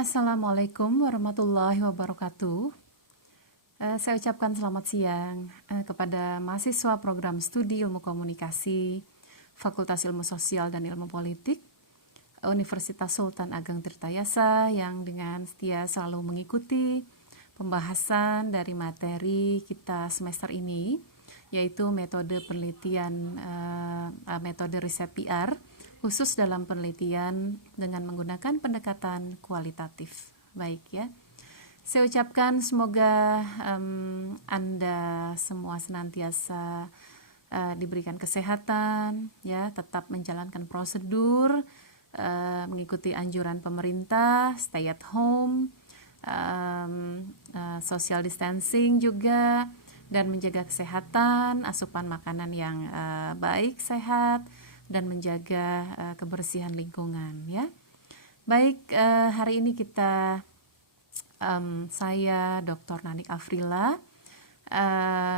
Assalamualaikum warahmatullahi wabarakatuh. Saya ucapkan selamat siang kepada mahasiswa program studi ilmu komunikasi, Fakultas Ilmu Sosial dan Ilmu Politik, Universitas Sultan Ageng Tirtayasa yang dengan setia selalu mengikuti pembahasan dari materi kita semester ini, yaitu metode penelitian, metode riset PR, khusus dalam penelitian dengan menggunakan pendekatan kualitatif. Baik ya, saya ucapkan semoga Anda semua senantiasa diberikan kesehatan, ya, tetap menjalankan prosedur, mengikuti anjuran pemerintah, stay at home, social distancing juga, dan menjaga kesehatan, asupan makanan yang baik, sehat, dan menjaga kebersihan lingkungan, ya. Baik, hari ini saya Dr. Nanik Afrila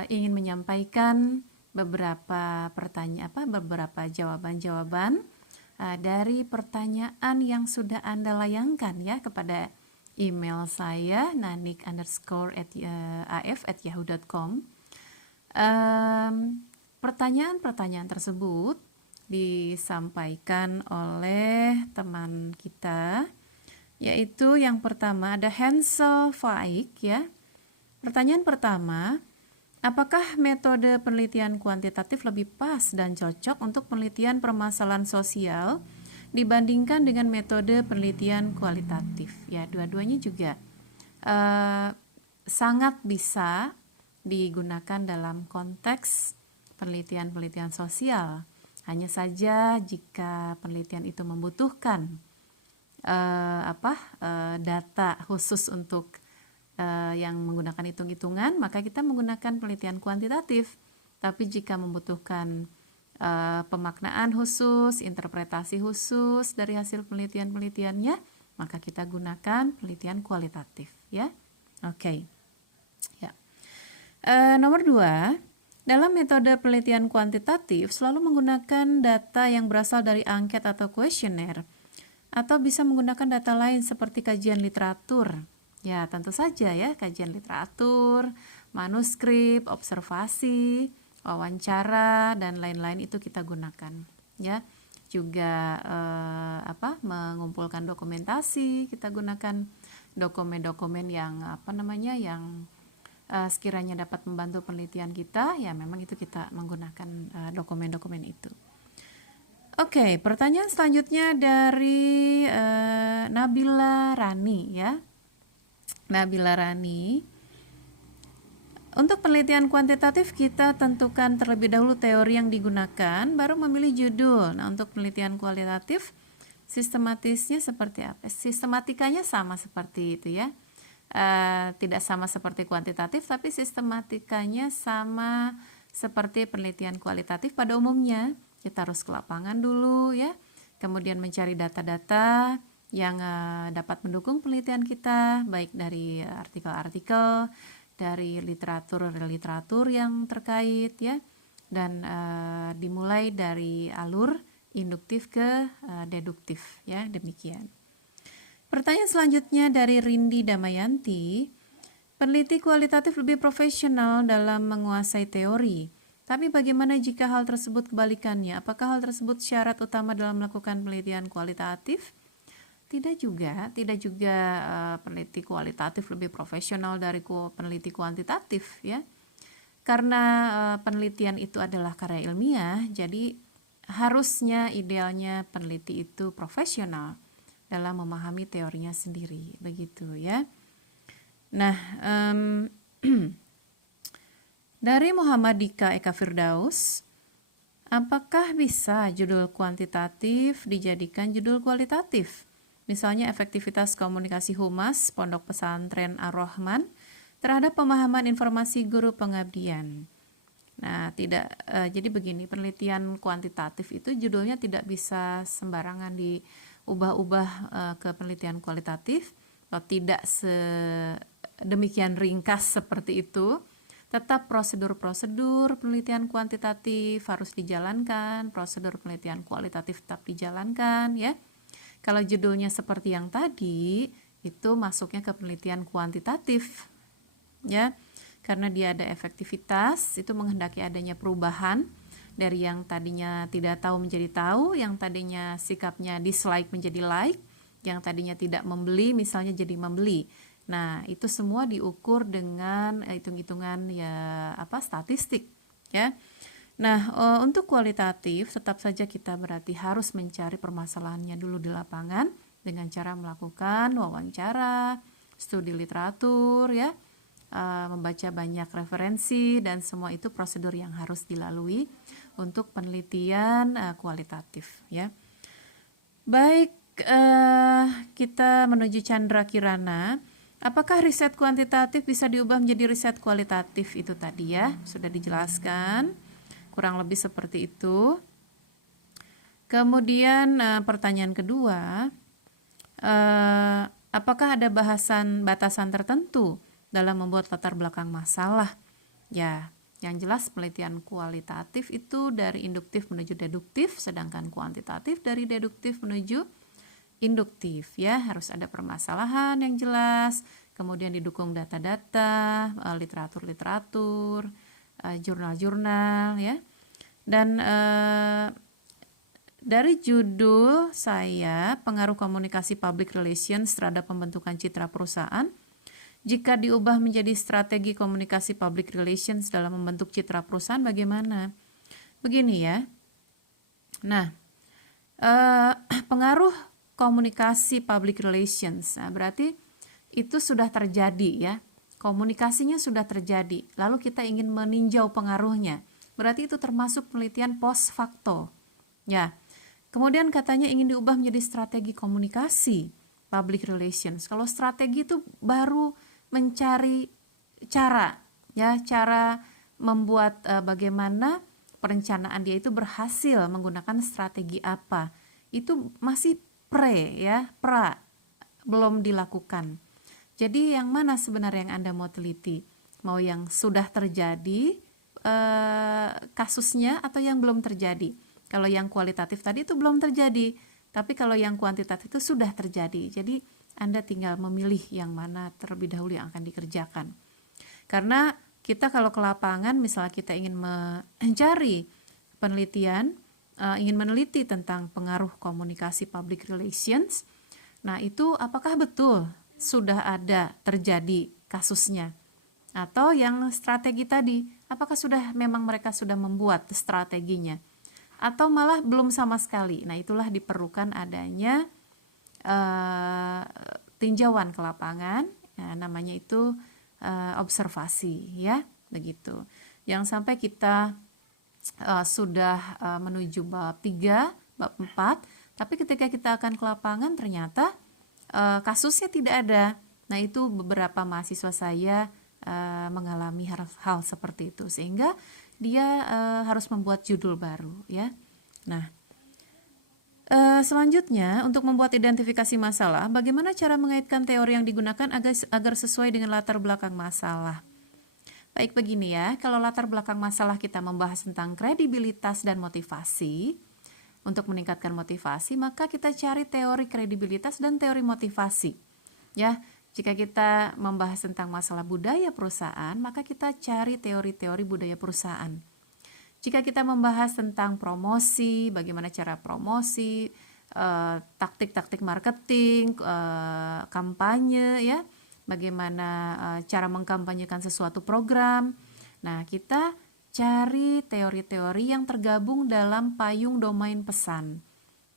ingin menyampaikan beberapa beberapa jawaban-jawaban dari pertanyaan yang sudah Anda layangkan ya kepada email saya nanik_af@yahoo.com. Pertanyaan-pertanyaan tersebut disampaikan oleh teman kita, yaitu yang pertama ada Hansel Faik ya. Pertanyaan pertama, apakah metode penelitian kuantitatif lebih pas dan cocok untuk penelitian permasalahan sosial dibandingkan dengan metode penelitian kualitatif? Ya, dua-duanya juga sangat bisa digunakan dalam konteks penelitian-penelitian sosial. Hanya saja jika penelitian itu membutuhkan data khusus untuk yang menggunakan hitung-hitungan, maka kita menggunakan penelitian kuantitatif. Tapi jika membutuhkan pemaknaan khusus, interpretasi khusus dari hasil penelitian-penelitiannya, maka kita gunakan penelitian kualitatif, ya. Oke. Ya. Nomor 2, dalam metode penelitian kuantitatif selalu menggunakan data yang berasal dari angket atau kuesioner, atau bisa menggunakan data lain seperti kajian literatur. Ya, tentu saja ya, kajian literatur, manuskrip, observasi, wawancara, dan lain-lain itu kita gunakan. Ya, juga mengumpulkan dokumentasi, kita gunakan dokumen-dokumen yang yang sekiranya dapat membantu penelitian kita, ya memang itu kita menggunakan dokumen-dokumen itu. Oke, pertanyaan selanjutnya dari Nabila Rani ya. Nabila Rani, untuk penelitian kuantitatif kita tentukan terlebih dahulu teori yang digunakan, baru memilih judul. Nah, untuk penelitian kualitatif sistematisnya seperti apa? Sistematikanya sama seperti itu ya. Tidak sama seperti kuantitatif, tapi sistematikanya sama seperti penelitian kualitatif pada umumnya. Kita harus ke lapangan dulu ya, kemudian mencari data-data yang dapat mendukung penelitian kita, baik dari artikel-artikel, dari literatur yang terkait ya, dan dimulai dari alur induktif ke deduktif ya, demikian. Pertanyaan selanjutnya dari Rindi Damayanti, peneliti kualitatif lebih profesional dalam menguasai teori. Tapi bagaimana jika hal tersebut kebalikannya? Apakah hal tersebut syarat utama dalam melakukan penelitian kualitatif? Tidak juga peneliti kualitatif lebih profesional dari peneliti kuantitatif ya. Karena penelitian itu adalah karya ilmiah, jadi harusnya idealnya peneliti itu profesional dalam memahami teorinya sendiri, begitu ya. Nah, dari Muhammad Dika Eka Firdaus, apakah bisa judul kuantitatif dijadikan judul kualitatif? Misalnya efektivitas komunikasi humas Pondok Pesantren Ar-Rahman terhadap pemahaman informasi guru pengabdian. Nah, jadi begini, penelitian kuantitatif itu judulnya tidak bisa sembarangan diubah-ubah ke penelitian kualitatif, atau tidak sedemikian ringkas seperti itu. Tetap prosedur-prosedur penelitian kuantitatif harus dijalankan, prosedur penelitian kualitatif tetap dijalankan ya. Kalau judulnya seperti yang tadi, itu masuknya ke penelitian kuantitatif, ya, karena dia ada efektivitas, itu menghendaki adanya perubahan dari yang tadinya tidak tahu menjadi tahu, yang tadinya sikapnya dislike menjadi like, yang tadinya tidak membeli misalnya jadi membeli. Nah, itu semua diukur dengan hitung-hitungan ya statistik, ya. Nah, untuk kualitatif tetap saja kita berarti harus mencari permasalahannya dulu di lapangan dengan cara melakukan wawancara, studi literatur, ya, membaca banyak referensi, dan semua itu prosedur yang harus dilalui untuk penelitian kualitatif, ya. Baik, kita menuju Chandra Kirana. Apakah riset kuantitatif bisa diubah menjadi riset kualitatif? Itu tadi ya, sudah dijelaskan. Kurang lebih seperti itu. Kemudian pertanyaan kedua, apakah ada batasan tertentu dalam membuat latar belakang masalah? Ya, yang jelas penelitian kualitatif itu dari induktif menuju deduktif, sedangkan kuantitatif dari deduktif menuju induktif, ya. Harus ada permasalahan yang jelas, kemudian didukung data-data, literatur-literatur, jurnal-jurnal, ya. Dan dari judul saya, pengaruh komunikasi public relations terhadap pembentukan citra perusahaan, jika diubah menjadi strategi komunikasi public relations dalam membentuk citra perusahaan, bagaimana? Begini ya. Nah, pengaruh komunikasi public relations, nah, berarti itu sudah terjadi, ya. Komunikasinya sudah terjadi, lalu kita ingin meninjau pengaruhnya. Berarti itu termasuk penelitian post facto, ya. Kemudian katanya ingin diubah menjadi strategi komunikasi public relations. Kalau strategi itu baru mencari cara, ya, cara membuat bagaimana perencanaan dia itu berhasil menggunakan strategi apa. Itu masih pra, belum dilakukan. Jadi yang mana sebenarnya yang Anda mau teliti? Mau yang sudah terjadi kasusnya atau yang belum terjadi? Kalau yang kualitatif tadi itu belum terjadi, tapi kalau yang kuantitatif itu sudah terjadi. Jadi Anda tinggal memilih yang mana terlebih dahulu yang akan dikerjakan. Karena kita kalau ke lapangan, misalnya kita ingin mencari penelitian, ingin meneliti tentang pengaruh komunikasi public relations, nah itu apakah betul sudah ada terjadi kasusnya? Atau yang strategi tadi, apakah memang mereka sudah membuat strateginya? Atau malah belum sama sekali? Nah, itulah diperlukan adanya tinjauan ke lapangan, ya, namanya itu observasi, ya, begitu. Jangan sampai kita sudah menuju bab 3, bab 4, tapi ketika kita akan ke lapangan ternyata kasusnya tidak ada. Nah, itu beberapa mahasiswa saya mengalami hal seperti itu, sehingga dia harus membuat judul baru, ya. Nah, selanjutnya untuk membuat identifikasi masalah, bagaimana cara mengaitkan teori yang digunakan agar sesuai dengan latar belakang masalah? Baik, begini ya, kalau latar belakang masalah kita membahas tentang kredibilitas dan motivasi, untuk meningkatkan motivasi, maka kita cari teori kredibilitas dan teori motivasi, ya. Jika kita membahas tentang masalah budaya perusahaan, maka kita cari teori-teori budaya perusahaan. Jika kita membahas tentang promosi, bagaimana cara promosi, taktik-taktik marketing, kampanye, ya, bagaimana cara mengkampanyekan sesuatu program. Nah, kita cari teori-teori yang tergabung dalam payung domain pesan.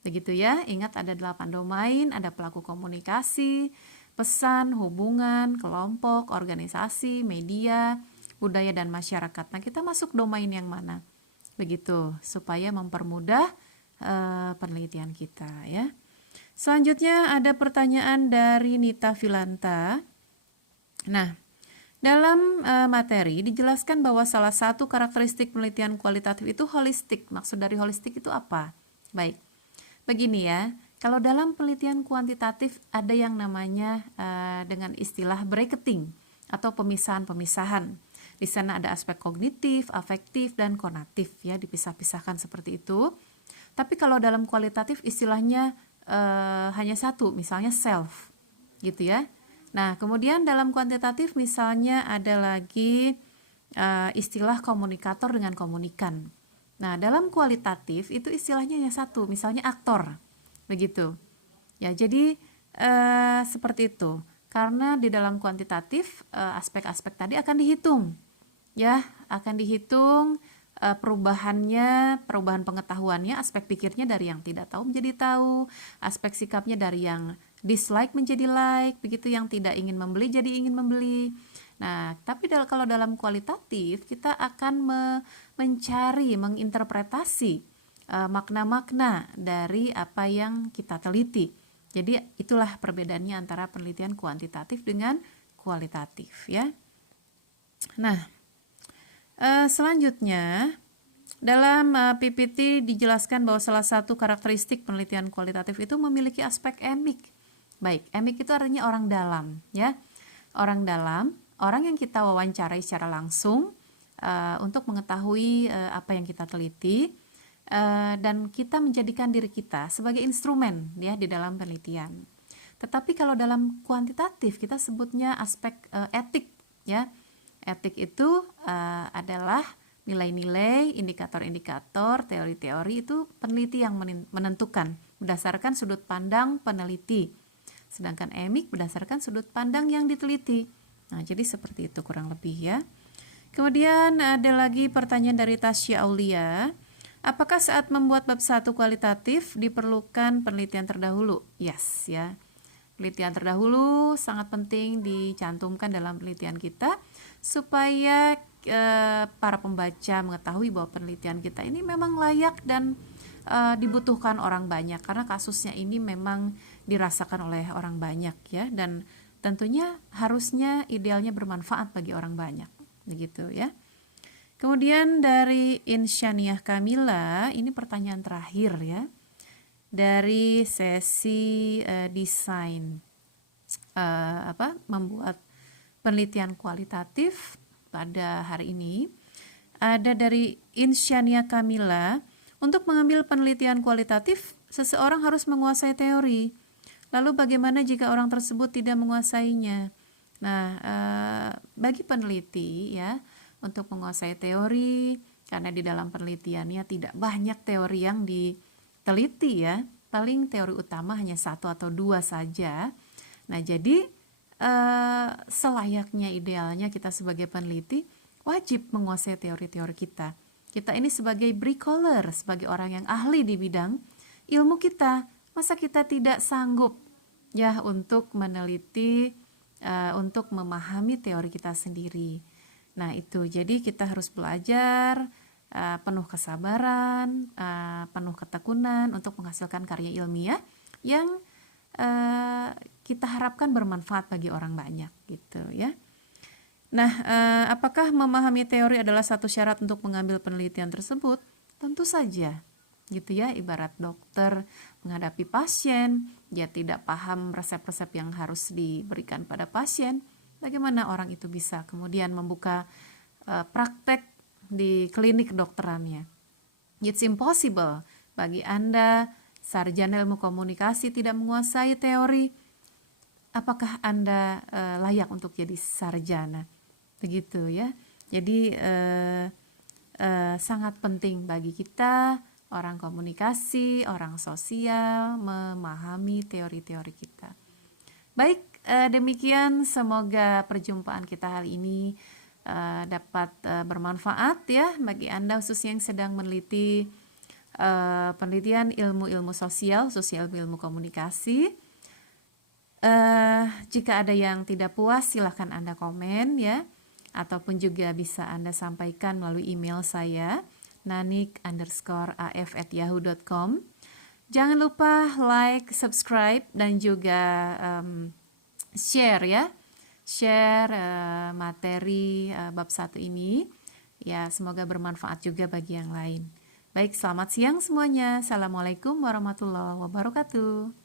Begitu ya, ingat ada 8 domain, ada pelaku komunikasi, pesan, hubungan, kelompok, organisasi, media, budaya, dan masyarakat. Nah, kita masuk domain yang mana? Begitu, supaya mempermudah penelitian kita, ya. Selanjutnya ada pertanyaan dari Nita Filanta. Nah, dalam materi dijelaskan bahwa salah satu karakteristik penelitian kualitatif itu holistik. Maksud dari holistik itu apa? Baik, begini ya. Kalau dalam penelitian kuantitatif ada yang namanya dengan istilah bracketing atau pemisahan-pemisahan. Di sana ada aspek kognitif, afektif, dan konatif, ya, dipisah-pisahkan seperti itu. Tapi kalau dalam kualitatif istilahnya hanya satu, misalnya self, gitu ya. Nah, kemudian dalam kuantitatif misalnya ada lagi istilah komunikator dengan komunikan. Nah, dalam kualitatif itu istilahnya hanya satu, misalnya aktor, begitu. Ya, jadi seperti itu. Karena di dalam kuantitatif aspek-aspek tadi akan dihitung, ya, akan dihitung perubahan pengetahuannya, aspek pikirnya dari yang tidak tahu menjadi tahu, aspek sikapnya dari yang dislike menjadi like, begitu, yang tidak ingin membeli jadi ingin membeli. Nah, tapi kalau dalam kualitatif kita akan mencari, menginterpretasi makna-makna dari apa yang kita teliti. Jadi itulah perbedaannya antara penelitian kuantitatif dengan kualitatif, ya. Nah, selanjutnya dalam PPT dijelaskan bahwa salah satu karakteristik penelitian kualitatif itu memiliki aspek emik. Baik, emik itu artinya orang dalam, ya. Orang dalam, orang yang kita wawancarai secara langsung untuk mengetahui apa yang kita teliti. Dan kita menjadikan diri kita sebagai instrumen, ya, di dalam penelitian. Tetapi kalau dalam kuantitatif kita sebutnya aspek etik, ya. Etik itu adalah nilai-nilai, indikator-indikator, teori-teori itu peneliti yang menentukan berdasarkan sudut pandang peneliti. Sedangkan emik berdasarkan sudut pandang yang diteliti. Nah, jadi seperti itu kurang lebih, ya. Kemudian ada lagi pertanyaan dari Tasya Aulia. Apakah saat membuat bab 1 kualitatif diperlukan penelitian terdahulu? Yes, ya. Penelitian terdahulu sangat penting dicantumkan dalam penelitian kita supaya para pembaca mengetahui bahwa penelitian kita ini memang layak dan dibutuhkan orang banyak, karena kasusnya ini memang dirasakan oleh orang banyak, ya, dan tentunya harusnya idealnya bermanfaat bagi orang banyak, begitu, ya. Kemudian dari Insyaniah Kamila, ini pertanyaan terakhir, ya, dari sesi desain membuat penelitian kualitatif pada hari ini. Ada dari Insyaniah Kamila, untuk mengambil penelitian kualitatif seseorang harus menguasai teori. Lalu bagaimana jika orang tersebut tidak menguasainya? Nah, bagi peneliti, ya, untuk menguasai teori, karena di dalam penelitiannya tidak banyak teori yang diteliti, ya, paling teori utama hanya 1 atau 2 saja. Nah, jadi selayaknya idealnya kita sebagai peneliti wajib menguasai teori-teori kita. Kita ini sebagai bricoler, sebagai orang yang ahli di bidang ilmu kita, masa kita tidak sanggup, ya, untuk meneliti, untuk memahami teori kita sendiri. Nah, itu jadi kita harus belajar penuh kesabaran, penuh ketekunan untuk menghasilkan karya ilmiah yang kita harapkan bermanfaat bagi orang banyak, gitu, ya. Nah, apakah memahami teori adalah satu syarat untuk mengambil penelitian tersebut? Tentu saja, gitu, ya. Ibarat dokter menghadapi pasien, dia tidak paham resep-resep yang harus diberikan pada pasien. Bagaimana orang itu bisa kemudian membuka praktek di klinik kedokterannya? It's impossible. Bagi Anda, sarjana ilmu komunikasi, tidak menguasai teori, apakah Anda layak untuk jadi sarjana? Begitu, ya. Jadi sangat penting bagi kita, orang komunikasi, orang sosial, memahami teori-teori kita. Baik, demikian, semoga perjumpaan kita hari ini dapat bermanfaat, ya, bagi Anda khususnya yang sedang meneliti penelitian ilmu-ilmu sosial, ilmu komunikasi. Jika ada yang tidak puas, silahkan Anda komen, ya, ataupun juga bisa Anda sampaikan melalui email saya, nanik_af@yahoo.com. Jangan lupa like, subscribe, dan juga share, ya, share materi bab 1 ini, ya, semoga bermanfaat juga bagi yang lain. Baik, selamat siang semuanya. Assalamualaikum warahmatullahi wabarakatuh.